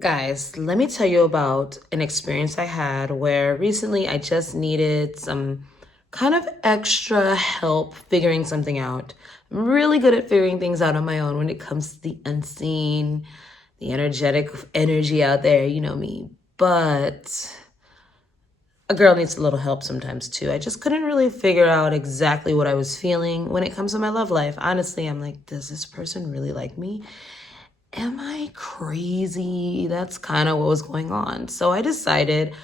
Guys, let me tell you about an experience I had where recently I just needed some kind of extra help figuring something out. I'm really good at figuring things out on my own when it comes to the unseen, the energy out there, you know me. But a girl needs a little help sometimes too. I just couldn't really figure out exactly what I was feeling when it comes to my love life. Honestly, I'm like, does this person really like me? Am I crazy? That's kind of what was going on. So I decided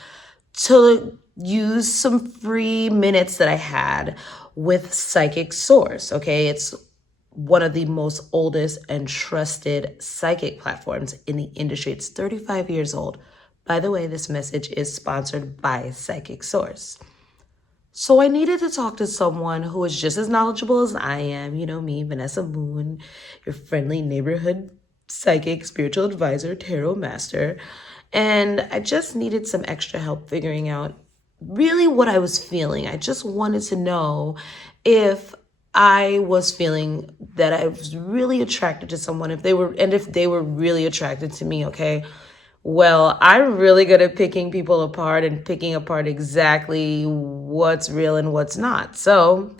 to use some free minutes that I had with Psychic Source. Okay, it's one of the most oldest and trusted psychic platforms in the industry. It's 35 years old. By the way, this message is sponsored by Psychic Source. So I needed to talk to someone who is just as knowledgeable as I am. You know me, Vanessa Moon, your friendly neighborhood psychic, spiritual advisor, tarot master. And I just needed some extra help figuring out really what I was feeling. I just wanted to know if I was feeling that I was really attracted to someone, if they were really attracted to me, okay? Well, I'm really good at picking people apart and picking apart exactly what's real and what's not. So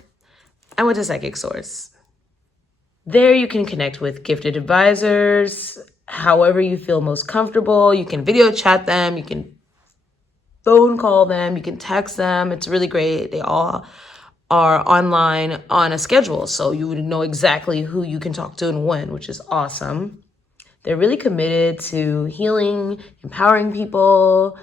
I went to Psychic Source. There you can connect with gifted advisors, however you feel most comfortable. You can video chat them, you can phone call them, you can text them. It's really great. They all are online on a schedule, so you would know exactly who you can talk to and when, which is awesome. They're really committed to healing, empowering people.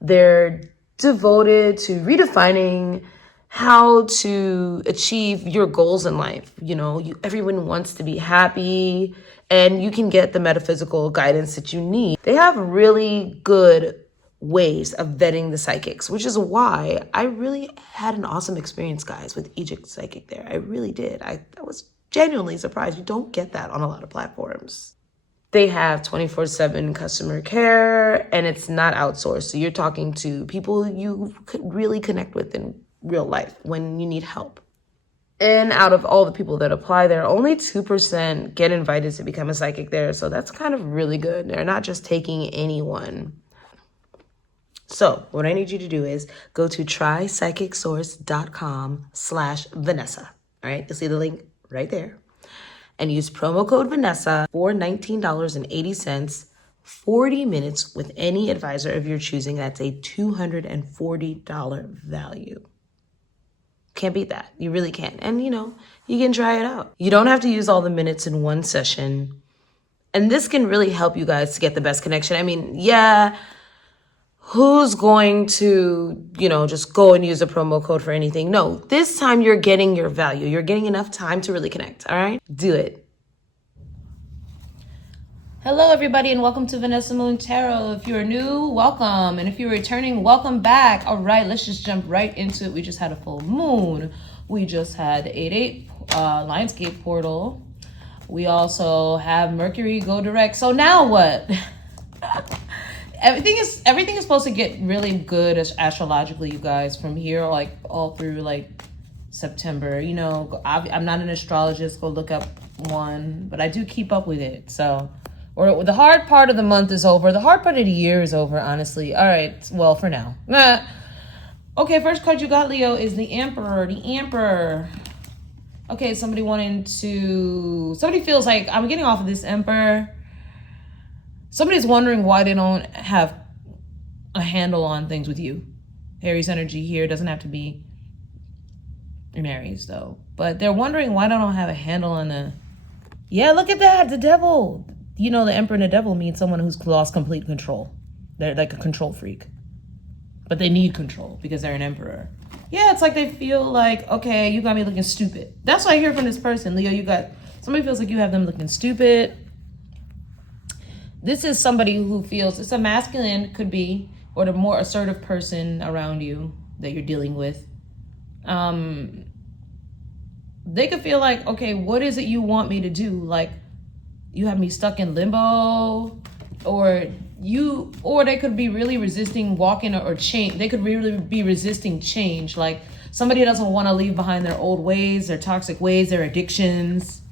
They're devoted to redefining how to achieve your goals in life. You know, everyone wants to be happy, and you can get the metaphysical guidance that you need. They have really good ways of vetting the psychics, which is why I really had an awesome experience, guys, with each psychic there. I really did. I was genuinely surprised. You don't get that on a lot of platforms. They have 24/7 customer care, and it's not outsourced. So you're talking to people you could really connect with in real life when you need help. And out of all the people that apply there, only 2% get invited to become a psychic there. So that's kind of really good. They're not just taking anyone. So what I need you to do is go to trypsychicsource.com/Vanessa. All right, you'll see the link right there. And use promo code Vanessa for $19.80, 40 minutes with any advisor of your choosing. That's a $240 value. Can't beat that. You really can't. And, you know, you can try it out. You don't have to use all the minutes in one session. And this can really help you guys to get the best connection. I mean, yeah, who's going to, you know, just go and use a promo code for anything? No, this time you're getting your value. You're getting enough time to really connect, all right? Do it. Hello, everybody, and welcome to Vanessa Moon Tarot. If you're new, welcome. And if you're returning, welcome back. All right, let's just jump right into it. We just had a full moon. We just had the 8/8 Lionsgate portal. We also have Mercury go direct. So now what? Everything is supposed to get really good astrologically, you guys, from here, like all through like September. You know, I'm not an astrologist. Go look up one, but I do keep up with it. So, or the hard part of the month is over. The hard part of the year is over, honestly. All right, well, for now. Okay, first card you got, Leo, is the Emperor. The Emperor. Okay, somebody feels like I'm getting off of this Emperor. Somebody's wondering why they don't have a handle on things with you. Aries energy here. Doesn't have to be in Aries, though. But they're wondering why they don't have a handle on the... Yeah, look at that. The devil. You know, the Emperor and the devil means someone who's lost complete control. They're like a control freak. But they need control because they're an emperor. Yeah, it's like they feel like, okay, you got me looking stupid. That's what I hear from this person. Leo, somebody feels like you have them looking stupid. This is somebody who feels, it's a masculine, could be, or the more assertive person around you that you're dealing with. They could feel like, okay, what is it you want me to do? Like, you have me stuck in limbo, or they could be really resisting walking or change. They could really be resisting change. Like somebody doesn't want to leave behind their old ways, their toxic ways, their addictions.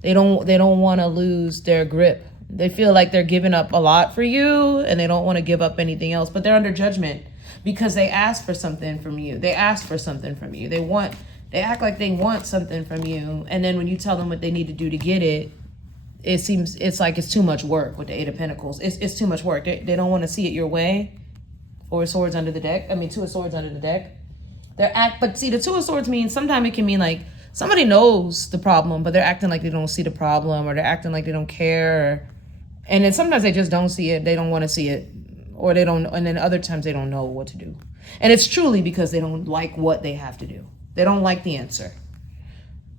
They don't want to lose their grip They feel like they're giving up a lot for you and they don't want to give up anything else, but they're under judgment because they asked for something from you. They asked for something from you. They act like they want something from you. And then when you tell them what they need to do to get it, it's like it's too much work with the Eight of Pentacles. It's too much work. They don't want to see it your way. Four of Swords under the deck. I mean, Two of Swords under the deck. But see, the Two of Swords means sometimes it can mean like somebody knows the problem, but they're acting like they don't see the problem, or they're acting like they don't care. And then sometimes they just don't see it. They don't want to see it, or they don't. And then other times they don't know what to do. And it's truly because they don't like what they have to do. They don't like the answer.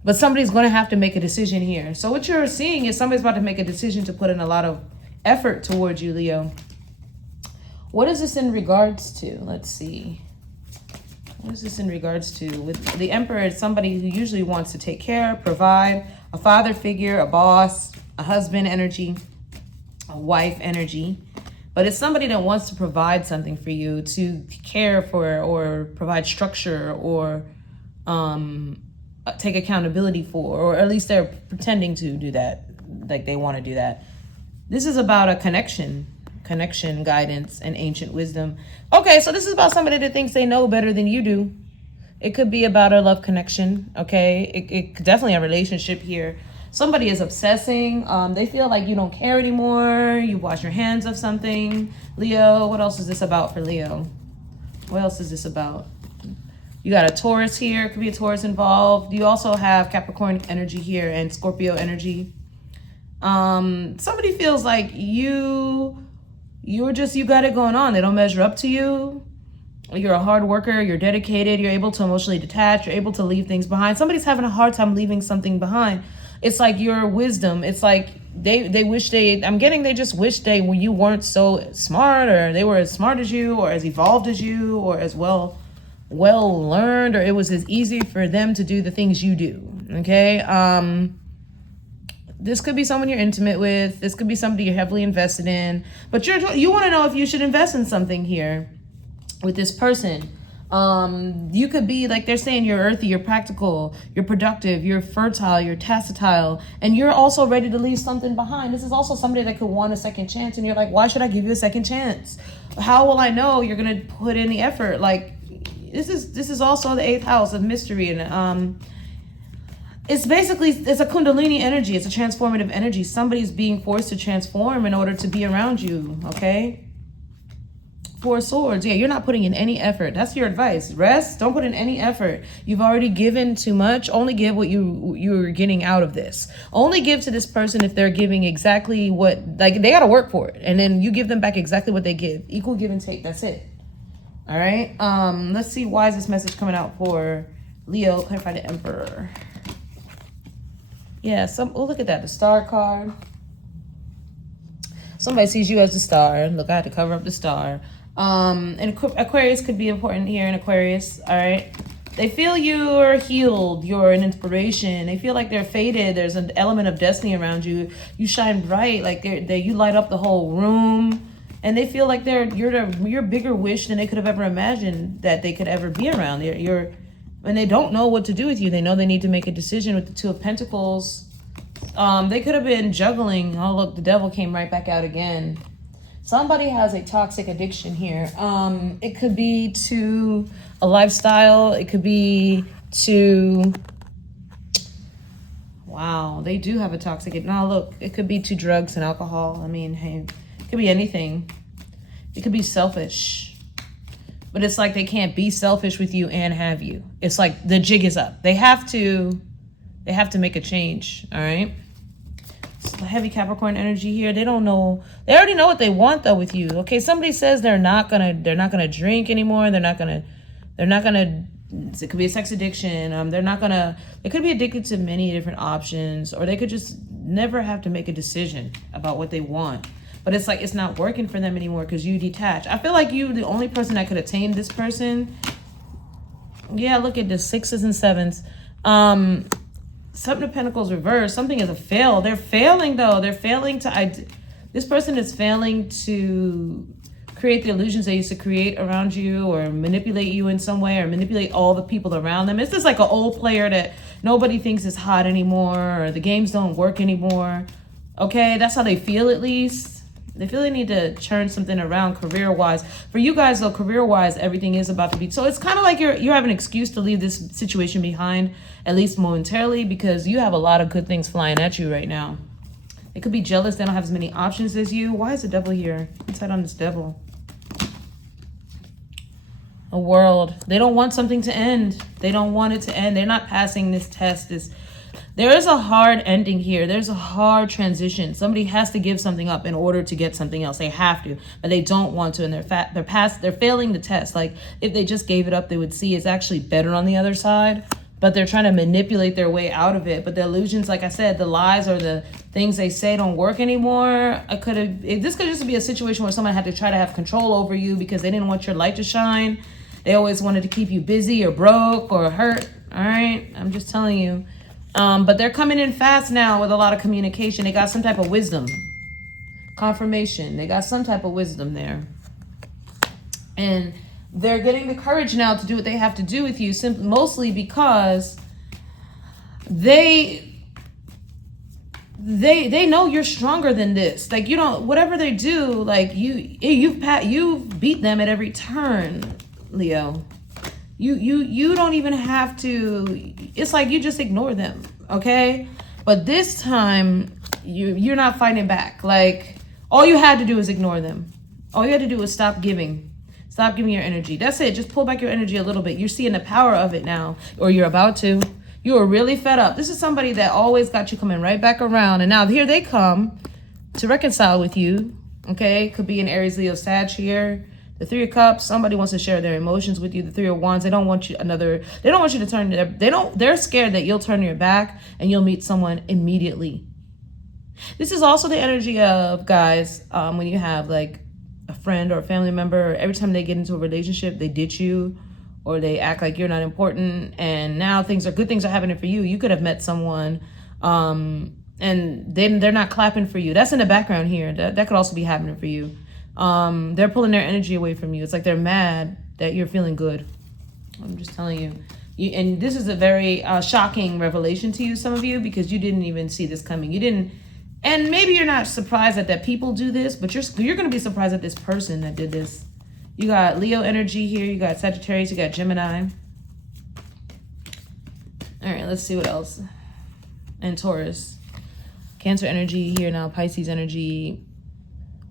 But somebody's going to have to make a decision here. So what you're seeing is somebody's about to make a decision to put in a lot of effort towards you, Leo. What is this in regards to? Let's see. What is this in regards to? With the Emperor, it's somebody who usually wants to take care, provide, a father figure, a boss, a husband energy, a wife energy. But it's somebody that wants to provide something for you, to care for, or provide structure, or take accountability for, or at least they're pretending to do that, like they want to do that. This is about a connection, guidance, and ancient wisdom. Okay, so this is about somebody that thinks they know better than you do. It could be about a love connection, okay? It definitely a relationship here. Somebody is obsessing. They feel like you don't care anymore. You wash your hands of something. Leo, what else is this about for Leo? What else is this about? You got a Taurus here. Could be a Taurus involved. You also have Capricorn energy here and Scorpio energy. Somebody feels like you got it going on. They don't measure up to you. You're a hard worker. You're dedicated. You're able to emotionally detach. You're able to leave things behind. Somebody's having a hard time leaving something behind. It's like your wisdom. It's like they just wish you weren't so smart, or they were as smart as you, or as evolved as you, or as well learned, or it was as easy for them to do the things you do. Okay. This could be someone you're intimate with. This could be somebody you're heavily invested in, but you want to know if you should invest in something here with this person. You could be, like they're saying, you're earthy, you're practical, you're productive, you're fertile, you're tactile, and you're also ready to leave something behind. This is also somebody that could want a second chance, and you're like, why should I give you a second chance? How will I know you're going to put in the effort? Like, this is also the 8th house of mystery, and it's a Kundalini energy. It's a transformative energy. Somebody's being forced to transform in order to be around you, okay? Four of Swords. Yeah, you're not putting in any effort. That's your advice. Rest. Don't put in any effort. You've already given too much. Only give what you're getting out of this. Only give to this person if they're giving exactly what, like, they got to work for it. And then you give them back exactly what they give. Equal give and take. That's it. All right. Let's see. Why is this message coming out for Leo? Clarify the Emperor. Yeah. Look at that. The Star card. Somebody sees you as the star. Look, I had to cover up the star. And Aquarius could be important here in Aquarius. All right. They feel you're healed. You're an inspiration. They feel like they're fated. There's an element of destiny around you. You shine bright. Like you light up the whole room. And they feel like you're bigger wish than they could have ever imagined that they could ever be around. And they don't know what to do with you. They know they need to make a decision with the Two of Pentacles. They could have been juggling. Oh, look, the devil came right back out again. Somebody has a toxic addiction here. It could be to a lifestyle. It could be to... Wow, they do have a toxic... Now, look, it could be to drugs and alcohol. I mean, hey, it could be anything. It could be selfish. But it's like they can't be selfish with you and have you. It's like the jig is up. They have to make a change, all right? Heavy Capricorn energy here. They don't know. They already know what they want though with you. Okay, somebody says they're not gonna drink anymore. They're not gonna. It could be a sex addiction. They could be addicted to many different options, or they could just never have to make a decision about what they want. But it's like it's not working for them anymore because you detach. I feel like you're the only person that could attain this person. Yeah, look at the 6s and 7s. Seven of Pentacles reversed. Something is a fail. They're failing though. They're failing to... This person is failing to create the illusions they used to create around you, or manipulate you in some way, or manipulate all the people around them. It's just like an old player that nobody thinks is hot anymore, or the games don't work anymore. Okay, that's how they feel at least. They feel they need to turn something around career-wise. For you guys, though, career-wise, everything is about to be... So it's kind of like you have an excuse to leave this situation behind, at least momentarily, because you have a lot of good things flying at you right now. They could be jealous. They don't have as many options as you. Why is the devil here? What's that on this devil? A world. They don't want something to end. They don't want it to end. They're not passing this test. There is a hard ending here. There's a hard transition. Somebody has to give something up in order to get something else. They have to, but they don't want to, and they're failing the test. Like, if they just gave it up, they would see it's actually better on the other side, but they're trying to manipulate their way out of it. But the illusions, like I said, the lies or the things they say don't work anymore. This could just be a situation where someone had to try to have control over you because they didn't want your light to shine. They always wanted to keep you busy or broke or hurt. All right, I'm just telling you. But they're coming in fast now with a lot of communication. They got some type of wisdom, confirmation. They got some type of wisdom there. And they're getting the courage now to do what they have to do with you, mostly because they know you're stronger than this. Like, you don't, whatever they do, like you've beat them at every turn, Leo. You don't even have to, it's like you just ignore them, okay? But this time, you're not fighting back. Like, all you had to do is ignore them. All you had to do was stop giving. Stop giving your energy. That's it. Just pull back your energy a little bit. You're seeing the power of it now, or you're about to. You are really fed up. This is somebody that always got you coming right back around, and now here they come to reconcile with you, okay? Could be an Aries, Leo, Sag here. The Three of Cups, somebody wants to share their emotions with you. The Three of Wands, they don't want you to turn they're scared that you'll turn your back and you'll meet someone immediately. This is also the energy of, guys, when you have like a friend or a family member, every time they get into a relationship, they ditch you or they act like you're not important, and now good things are happening for you. You could have met someone and then they're not clapping for you. That's in the background here. That could also be happening for you. They're pulling their energy away from you. It's like they're mad that you're feeling good. I'm just telling you. And this is a very shocking revelation to you, some of you, because you didn't even see this coming. You didn't, and maybe you're not surprised that people do this, but you're going to be surprised at this person that did this. You got Leo energy here. You got Sagittarius. You got Gemini. All right, let's see what else. And Taurus. Cancer energy here now. Pisces energy.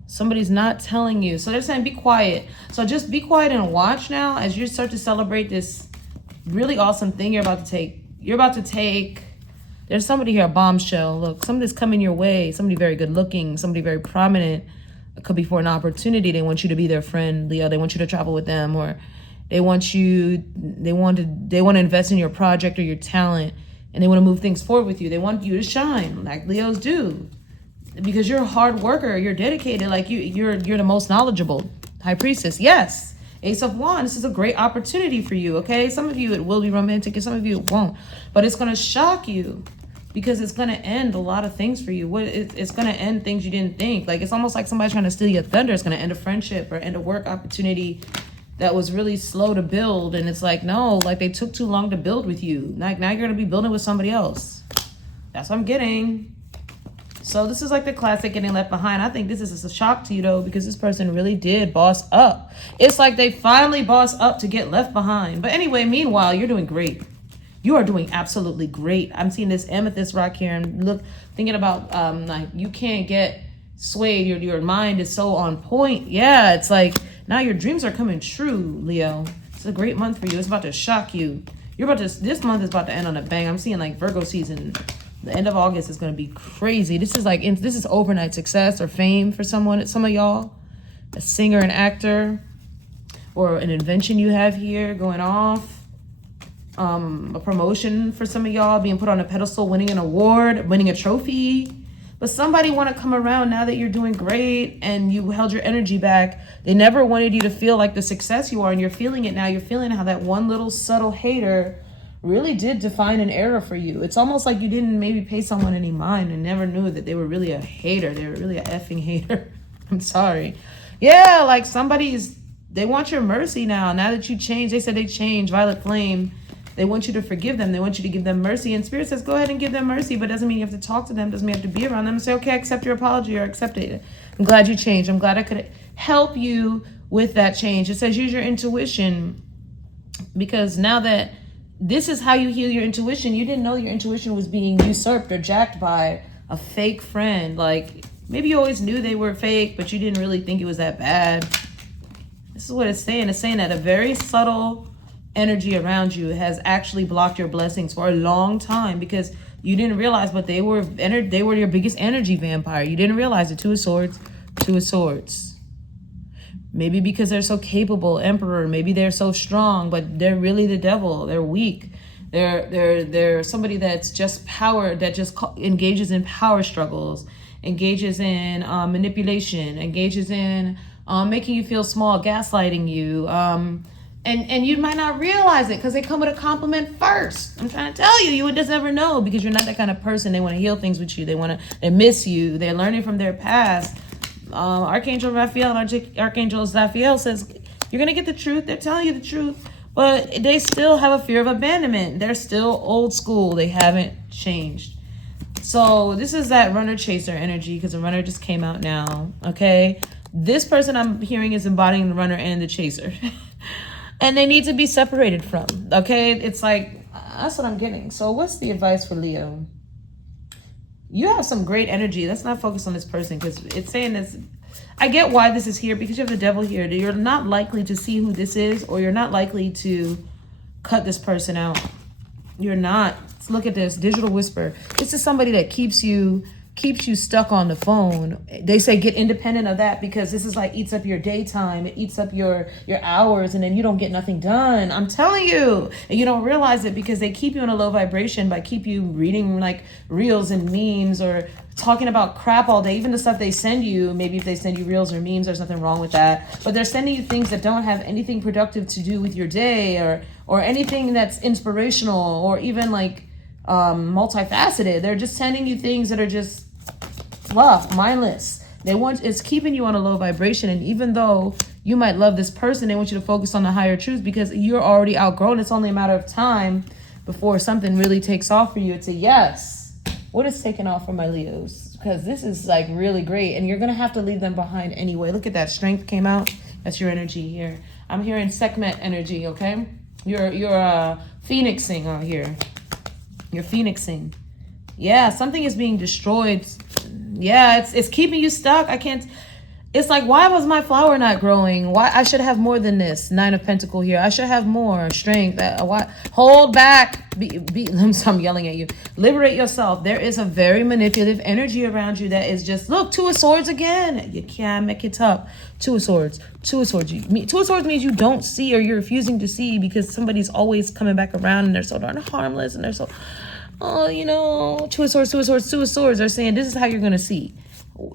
Somebody's not telling you. So they're saying be quiet. So just be quiet and watch now as you start to celebrate this really awesome thing you're about to take. You're about to take, there's somebody here, a bombshell. Look, somebody's coming your way. Somebody very good looking, somebody very prominent. It could be for an opportunity. They want you to be their friend, Leo. They want you to travel with them, or they want to invest in your project or your talent, and they want to move things forward with you. They want you to shine like Leos do. Because you're a hard worker, you're dedicated, like you're the most knowledgeable. High Priestess, yes. Ace of Wands, this is a great opportunity for you, okay? Some of you, it will be romantic, and some of you, it won't. But it's going to shock you because it's going to end a lot of things for you. It's going to end things you didn't think. Like, it's almost like somebody trying to steal your thunder. It's going to end a friendship or end a work opportunity that was really slow to build. And it's like, no, like they took too long to build with you. Now you're going to be building with somebody else. That's what I'm getting. So this is like the classic getting left behind. I think this is a shock to you, though, because this person really did boss up. It's like they finally boss up to get left behind. But anyway, meanwhile, you're doing great. You are doing absolutely great. I'm seeing this amethyst rock here and thinking about like you can't get swayed. Your mind is so on point. Yeah, it's like now your dreams are coming true, Leo. It's a great month for you. It's about to shock you. This month is about to end on a bang. I'm seeing like Virgo season. The end of August is going to be crazy. This is overnight success or fame for some of y'all. A singer, an actor, or an invention you have here going off. A promotion for some of y'all, being put on a pedestal, winning an award, winning a trophy. But somebody want to come around now that you're doing great and you held your energy back. They never wanted you to feel like the success you are, and you're feeling it now. You're feeling how that one little subtle hater really did define an era for you. It's almost like you didn't maybe pay someone any mind and never knew that they were really a hater. They were really a effing hater. I'm sorry. Yeah, like they want your mercy now. Now that you changed, they said they changed. Violet Flame. They want you to forgive them. They want you to give them mercy. And Spirit says, go ahead and give them mercy, but doesn't mean you have to talk to them. Doesn't mean you have to be around them and say, okay, I accept your apology or accept it. I'm glad you changed. I'm glad I could help you with that change. It says use your intuition, because now that this is how you heal your intuition. You didn't know your intuition was being usurped or jacked by a fake friend. Like, maybe you always knew they were fake, but you didn't really think it was that bad. This is what it's saying. It's saying that a very subtle energy around you has actually blocked your blessings for a long time because you didn't realize, but they were your biggest energy vampire. You didn't realize it. Two of Swords, Two of Swords. Maybe because they're so capable, Emperor. Maybe they're so strong, but they're really the devil. They're weak. They're somebody that's just power, that just engages in power struggles, engages in manipulation, engages in making you feel small, gaslighting you. And you might not realize it because they come with a compliment first. I'm trying to tell you, you would just never know because you're not that kind of person. They want to heal things with you. They miss you. They're learning from their past. Archangel Raphael and Archangel Zaphiel says, you're going to get the truth. They're telling you the truth, but they still have a fear of abandonment. They're still old school. They haven't changed. So this is that runner chaser energy because the runner just came out now. Okay. This person I'm hearing is embodying the runner and the chaser. And they need to be separated from. Okay. It's like, that's what I'm getting. So what's the advice for Leo? You have some great energy. Let's not focus on this person because it's saying this. I get why this is here because you have the devil here. You're not likely to see who this is, or you're not likely to cut this person out. You're not. Let's look at this. Digital whisper. This is somebody that keeps you stuck on the phone. They say get independent of that because this is like eats up your daytime. It eats up your hours, and then you don't get nothing done. I'm telling you. And you don't realize it because they keep you in a low vibration by keep you reading like reels and memes or talking about crap all day. Even the stuff they send you, maybe if they send you reels or memes, there's nothing wrong with that. But they're sending you things that don't have anything productive to do with your day or anything that's inspirational or even like multifaceted. They're just sending you things that are just fluff, mindless. It's keeping you on a low vibration. And even though you might love this person, they want you to focus on the higher truths because you're already outgrown. It's only a matter of time before something really takes off for you. It's a yes. What is taking off for my Leos? Because this is like really great. And you're going to have to leave them behind anyway. Look at that. Strength came out. That's your energy here. I'm hearing Sekhmet energy, okay? You're phoenixing out here. You're phoenixing. Yeah, something is being destroyed. Yeah, it's keeping you stuck. I can't. It's like, why was my flower not growing? Why I should have more than this. 9 of Pentacles here. I should have more strength. Why? Hold back. I'm yelling at you. Liberate yourself. There is a very manipulative energy around you that is just, look, 2 of Swords again. You can't make it up. 2 of Swords. 2 of Swords. 2 of Swords means you don't see or you're refusing to see because somebody's always coming back around and they're so darn harmless and they're so, 2 of Swords, 2 of Swords, 2 of Swords are saying this is how you're going to see.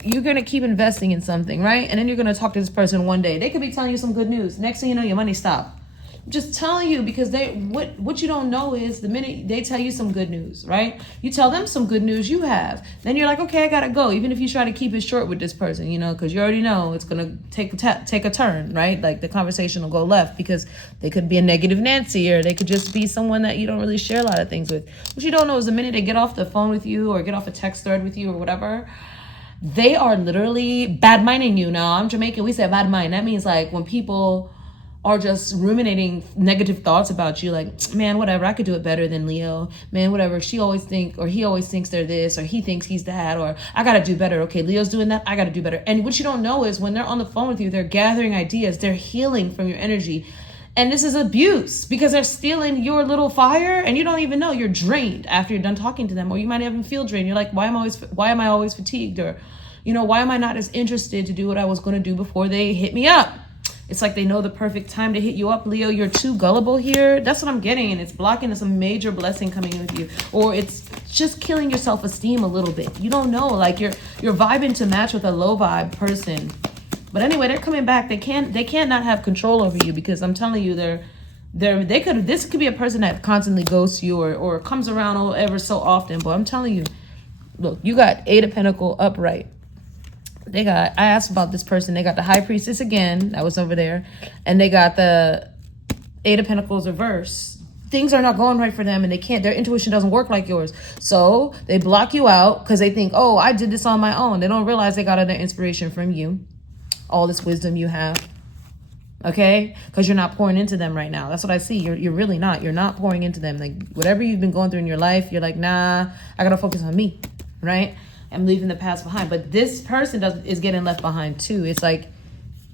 You're going to keep investing in something, right? And then you're going to talk to this person one day. They could be telling you some good news. Next thing you know, your money stopped. I'm just telling you because what you don't know is the minute they tell you some good news, right? You tell them some good news you have. Then you're like, okay, I got to go. Even if you try to keep it short with this person, because you already know it's going to take a turn, right? Like the conversation will go left because they could be a negative Nancy or they could just be someone that you don't really share a lot of things with. What you don't know is the minute they get off the phone with you or get off a text thread with you or whatever, they are literally bad minding you. Now, I'm Jamaican. We say bad mind. That means like when people are just ruminating negative thoughts about you, like, man, whatever, I could do it better than Leo. Man, whatever, he always thinks they're this, or he thinks he's that, or I got to do better. Okay, Leo's doing that. I got to do better. And what you don't know is when they're on the phone with you, they're gathering ideas. They're healing from your energy. And this is abuse because they're stealing your little fire and you don't even know. You're drained after you're done talking to them, or you might even feel drained. You're like, why am I always fatigued? Or, why am I not as interested to do what I was going to do before they hit me up? It's like they know the perfect time to hit you up. Leo, you're too gullible here. That's what I'm getting. And it's blocking some major blessing coming in with you. Or it's just killing your self-esteem a little bit. You don't know. Like you're vibing to match with a low vibe person. But anyway, they're coming back. They can't not have control over you because I'm telling you, this could be a person that constantly ghosts you or comes around ever so often. But I'm telling you, look, you got 8 of Pentacles upright. I asked about this person. They got the High Priestess again. That was over there. And they got the 8 of Pentacles reverse. things are not going right for them and their intuition doesn't work like yours. So they block you out because they think, oh, I did this on my own. They don't realize they got their inspiration from you. All this wisdom you have. Okay? Because you're not pouring into them right now. That's what I see. You're really not. You're not pouring into them. Like whatever you've been going through in your life, you're like, nah, I got to focus on me. Right? I'm leaving the past behind. But this person is getting left behind too. It's like,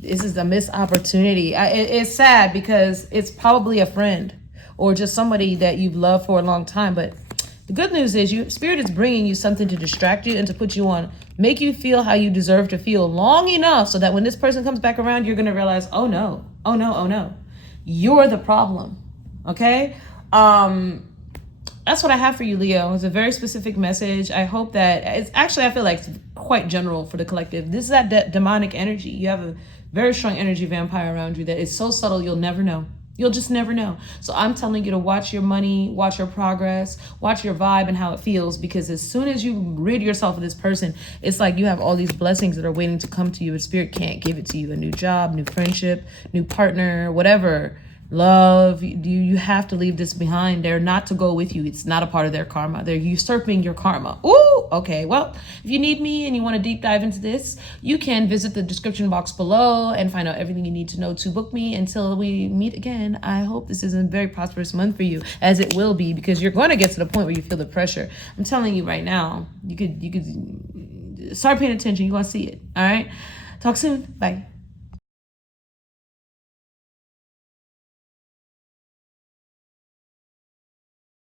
this is a missed opportunity. It's sad because it's probably a friend or just somebody that you've loved for a long time. But the good news is Spirit is bringing you something to distract you and to put you on, make you feel how you deserve to feel long enough so that when this person comes back around, you're going to realize, oh no, oh no, oh no, you're the problem. Okay? That's what I have for you, Leo. It's a very specific message. I hope that it's actually, I feel like it's quite general for the collective. This is that demonic energy. You have a very strong energy vampire around you that is so subtle you'll never know. You'll just never know. So I'm telling you to watch your money, watch your progress, watch your vibe and how it feels, because as soon as you rid yourself of this person, it's like you have all these blessings that are waiting to come to you, and Spirit can't give it to you. A new job, new friendship, new partner, whatever. Love, you have to leave this behind. They're not to go with you. It's not a part of their karma. They're usurping your karma. Ooh, okay. Well, if you need me and you want to deep dive into this, you can visit the description box below and find out everything you need to know to book me. Until we meet again, I hope this is a very prosperous month for you, as it will be, because you're going to get to the point where you feel the pressure. I'm telling you right now, you could start paying attention. You're going to see it. All right. Talk soon. Bye.